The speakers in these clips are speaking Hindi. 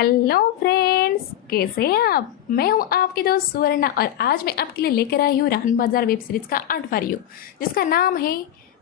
हेलो फ्रेंड्स, कैसे हैं आप। मैं हूं आपकी दोस्त सुवर्णा और आज मैं आपके लिए लेकर आई हूं राहन बाजार वेब सीरीज़ का 8वां रिव्यू जिसका नाम है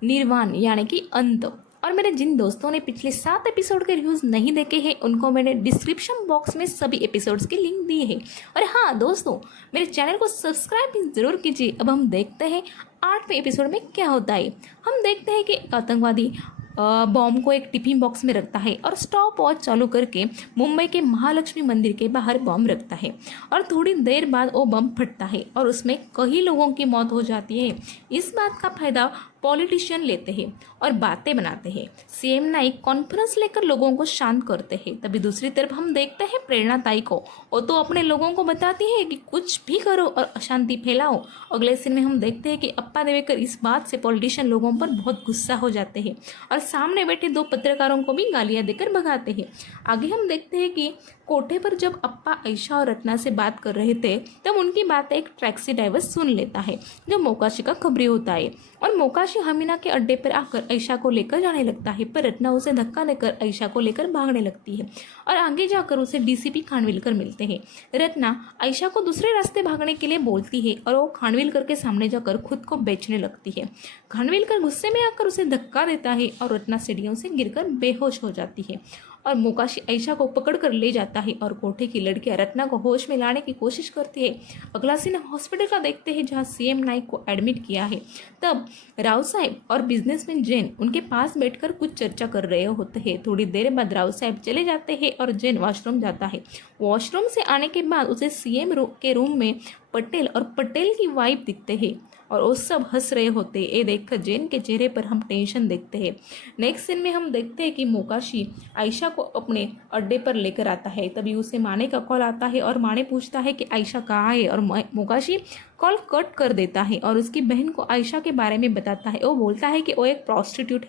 निर्वाण यानी कि अंत। और मेरे जिन दोस्तों ने पिछले 7 एपिसोड के रिव्यूज़ नहीं देखे हैं उनको मैंने डिस्क्रिप्शन बॉक्स में सभी एपिसोड्स के लिंक दिए हैं। और हाँ दोस्तों, मेरे चैनल को सब्सक्राइब भी ज़रूर कीजिए। अब हम देखते हैं 8वें एपिसोड में क्या होता है। हम देखते हैं कि एक आतंकवादी बॉम्ब को एक टिफिन बॉक्स में रखता है और स्टॉप वॉच चालू करके मुंबई के महालक्ष्मी मंदिर के बाहर बॉम्ब रखता है। और थोड़ी देर बाद वो बम फटता है और उसमें कई लोगों की मौत हो जाती है। इस बात का फायदा पॉलिटिशियन लेते हैं और बातें बनाते हैं। सीएम नाइक कॉन्फ्रेंस लेकर लोगों को शांत करते हैं। तभी दूसरी तरफ हम देखते हैं प्रेरणा ताई को। वो तो अपने लोगों को बताती है कि कुछ भी करो और अशांति फैलाओ। अगले सीन में हम देखते हैं कि अप्पा देवेकर इस बात से पॉलिटिशियन लोगों पर बहुत गुस्सा हो जाते हैं और सामने बैठे 2 पत्रकारों को भी गालियां देकर भगाते हैं। आगे हम देखते हैं कि कोठे पर जब अप्पा आयशा और रत्ना से बात कर रहे थे तब उनकी बातें एक टैक्सी ड्राइवर सुन लेता है जो मोकाशी का खबरी होता है। और मोकाशी हमीना के अड्डे पर आकर आयशा को लेकर जाने लगता है, पर रत्ना उसे धक्का देकर आयशा को लेकर भागने लगती है और आगे जाकर उसे डीसीपी खानविलकर मिलते हैं। रत्ना आयशा को दूसरे रास्ते भागने के लिए बोलती है और वो खानविलकर के सामने जाकर खुद को बेचने लगती है। खानविलकर गुस्से में आकर उसे धक्का देता है और रत्ना सीढ़ियों से गिरकर बेहोश हो जाती है और मोकाशी आयशा को पकड़कर ले जाता है और कोठे की लड़कियां रत्ना को होश में लाने की कोशिश करती है। अगला सीन हॉस्पिटल का देखते हैं जहां सीएम नाइक को एडमिट किया है। तब राव साहब और बिजनेसमैन जैन उनके पास बैठकर कुछ चर्चा कर रहे होते हैं। थोड़ी देर बाद राव साहब चले जाते हैं और जैन वॉशरूम जाता है। वॉशरूम से आने के बाद उसे सीएम के रूम में पटेल और पटेल की वाइफ दिखते हैं और वो सब हंस रहे होते। ये देखकर जैन के चेहरे पर हम टेंशन देखते हैं। नेक्स्ट सीन में हम देखते हैं कि मोकाशी आयशा को अपने अड्डे पर लेकर आता है। तभी उसे माने का कॉल आता है और माने पूछता है कि आयशा कहाँ है और मोकाशी कॉल कट कर देता है और उसकी बहन को आयशा के बारे में बताता है। वो बोलता है कि वो एक प्रॉस्टिट्यूट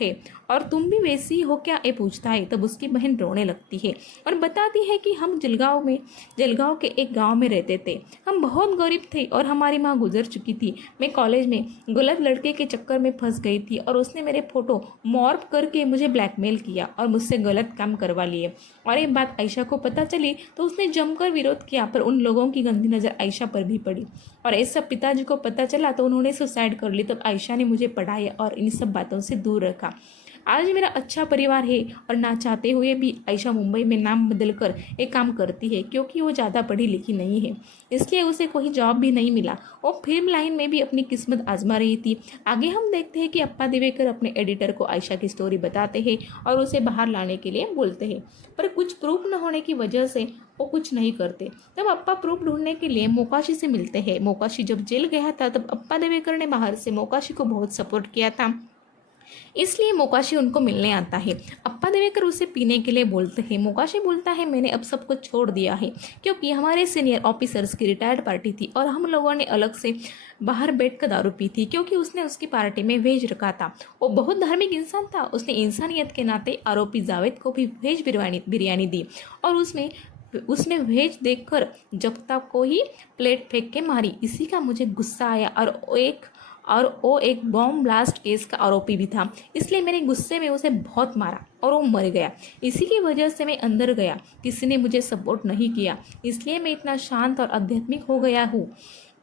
है और तुम भी वैसी हो क्या, ये पूछता है। तब उसकी बहन रोने लगती है और बताती है कि हम जलगांव के एक गांव में रहते थे। हम बहुत गरीब थे और हमारी माँ गुजर चुकी थी। मैं कॉलेज में गलत लड़के के चक्कर में फंस गई थी और उसने मेरे फोटो मॉर्फ करके मुझे ब्लैकमेल किया और मुझसे गलत काम करवा लिए। और ये बात आयशा को पता चली तो उसने जमकर विरोध किया, पर उन लोगों की गंदी नज़र आयशा पर भी पड़ी और ये सब पिताजी को पता चला तो उन्होंने सुसाइड कर ली। तब आयशा ने मुझे पढ़ाया और इन सब बातों से दूर रखा। आज मेरा अच्छा परिवार है और ना चाहते हुए भी आयशा मुंबई में नाम बदलकर एक काम करती है क्योंकि वो ज़्यादा पढ़ी लिखी नहीं है, इसलिए उसे कोई जॉब भी नहीं मिला। वो फिल्म लाइन में भी अपनी किस्मत आजमा रही थी। आगे हम देखते हैं कि अप्पा देवेकर अपने एडिटर को आयशा की स्टोरी बताते हैं और उसे बाहर लाने के लिए बोलते हैं, पर कुछ प्रूफ न होने की वजह से वो कुछ नहीं करते। तब अप्पा प्रूफ ढूंढने के लिए मोकाशी से मिलते हैं। मोकाशी जब जेल गया था तब अप्पा देवेकर ने बाहर से मोकाशी को बहुत सपोर्ट किया था, इसलिए मोकाशी उनको मिलने आता है। अप्पा देवेकर उसे पीने के लिए बोलते हैं। मोकाशी बोलता है मैंने अब सब कुछ छोड़ दिया है क्योंकि हमारे सीनियर ऑफिसर्स की रिटायर्ड पार्टी थी और हम लोगों ने अलग से बाहर बैठकर दारू पी थी क्योंकि उसने उसकी पार्टी में वेज रखा था। वो बहुत धार्मिक इंसान था। उसने इंसानियत के नाते आरोपी जावेद को भी वेज बिरयानी दी और उसने वेज देखकर जगता को ही प्लेट फेंक के मारी। इसी का मुझे गुस्सा आया और वो एक बॉम्ब ब्लास्ट केस का आरोपी भी था, इसलिए मैंने गुस्से में उसे बहुत मारा और वो मर गया। इसी की वजह से मैं अंदर गया, किसी ने मुझे सपोर्ट नहीं किया, इसलिए मैं इतना शांत और आध्यात्मिक हो गया हूँ।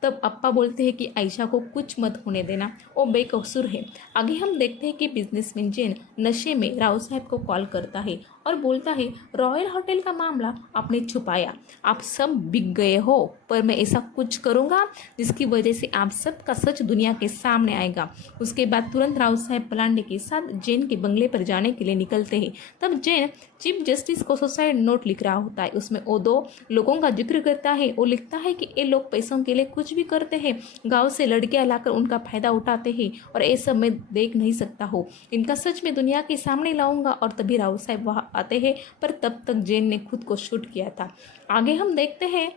तब अप्पा बोलते हैं कि आयशा को कुछ मत होने देना, वो बेकसूर है। आगे हम देखते हैं कि बिजनेसमैन जैन नशे में राव साहब को कॉल करता है और बोलता है रॉयल होटल का मामला आपने छुपाया, आप सब बिक गए हो, पर मैं ऐसा कुछ करूँगा जिसकी वजह से आप सब का सच दुनिया के सामने आएगा। उसके बाद तुरंत राव साहब पलांडे के साथ जैन के बंगले पर जाने के लिए निकलते हैं। तब जैन चीफ जस्टिस को सुसाइड नोट लिख रहा होता है। उसमें वो 2 लोगों का जिक्र करता है। वो लिखता है कि ये लोग पैसों के लिए कुछ भी करते हैं, गांव से लड़कियां लाकर उनका फायदा उठाते हैं और ये सब मैं देख नहीं सकता हूँ। इनका सच मैं दुनिया के सामने लाऊंगा। और तभी राव साहब वहाँ आते हैं, पर तब तक जैन ने खुद को शूट किया था। आगे हम देखते हैं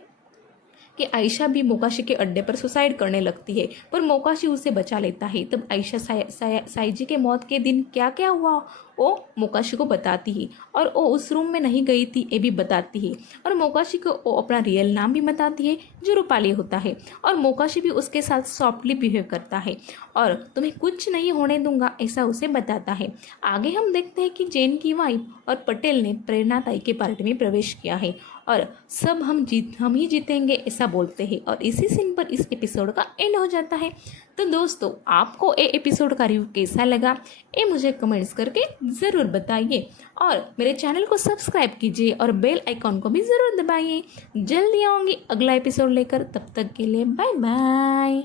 कि आयशा भी मोकाशी के अड्डे पर सुसाइड करने लगती है, पर मोकाशी उसे बचा लेता है। तब आयशा साईजी के मौत के दिन क्या क्या हुआ वो मोकाशी को बताती है और वो उस रूम में नहीं गई थी ये भी बताती है और मोकाशी को वो अपना रियल नाम भी बताती है जो रूपाली होता है और मोकाशी भी उसके साथ सॉफ्टली बिहेव करता है और तुम्हें कुछ नहीं होने दूंगा ऐसा उसे बताता है। आगे हम देखते हैं कि जैन की वाइफ और पटेल ने प्रेरणा ताई के पार्टी में प्रवेश किया है और सब हम ही जीतेंगे ऐसा बोलते हैं और इसी सीन पर इस एपिसोड का एंड हो जाता है। तो दोस्तों आपको ये एपिसोड का रिव्यू कैसा लगा ये मुझे कमेंट्स करके ज़रूर बताइए और मेरे चैनल को सब्सक्राइब कीजिए और बेल आइकॉन को भी ज़रूर दबाइए। जल्दी आऊँगी अगला एपिसोड लेकर, तब तक के लिए बाय बाय।